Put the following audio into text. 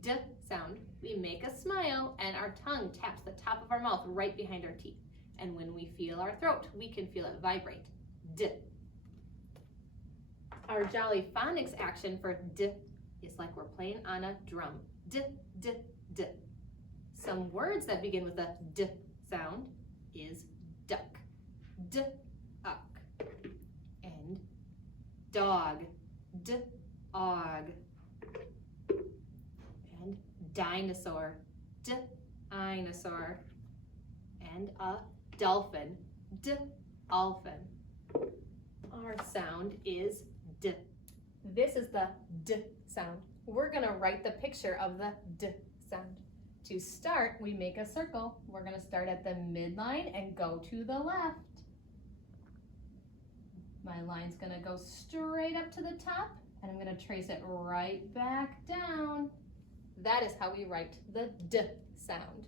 D sound, we make a smile and our tongue taps the top of our mouth right behind our teeth. And when we feel our throat, we can feel it vibrate. D. Our jolly phonics action for D is like we're playing on a drum. D, D, D. Some words that begin with a D sound is duck, D-uck, and dog, D-og, and dinosaur, D-inosaur, and a dolphin, D-olphin. Our sound is D. This is the D sound. We're gonna write the picture of the D sound. To start, we make a circle. We're gonna start at the midline and go to the left. My line's gonna go straight up to the top, and I'm gonna trace it right back down. That is how we write the D sound.